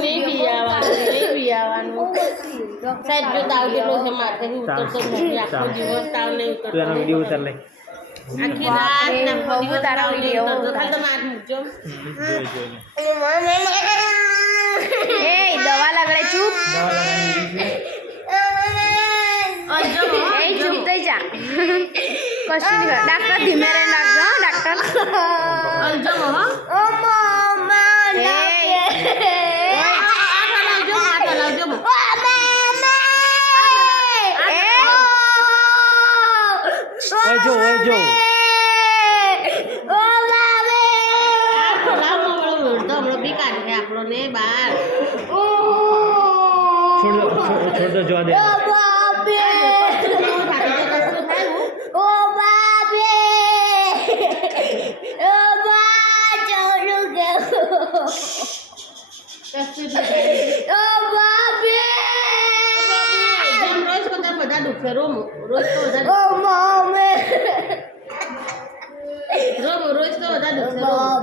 નહીં બી આવવાનું સાહેબ જો તાવ કેટલો છે માથે ઉતરતો નથી આખો દિવસ તાવ નહીં ઉતરતો તું એનો વિડીયો ઉતાર લે આખી રાત ને આખો દિવસ તાવ નહીં ઉતરતો ખાલી તમે હાથ મૂકજો એ દવા લગાડે ચૂપ એ ચૂપ થઈ જા કશું નહીં ડાક્ટર ધીમે રહીને રાખજો હો ડાક્ટર જો છોડ દો જવા દે બધા દુખે રોજ તો બધા રોજ તો બધા દુખે ઓ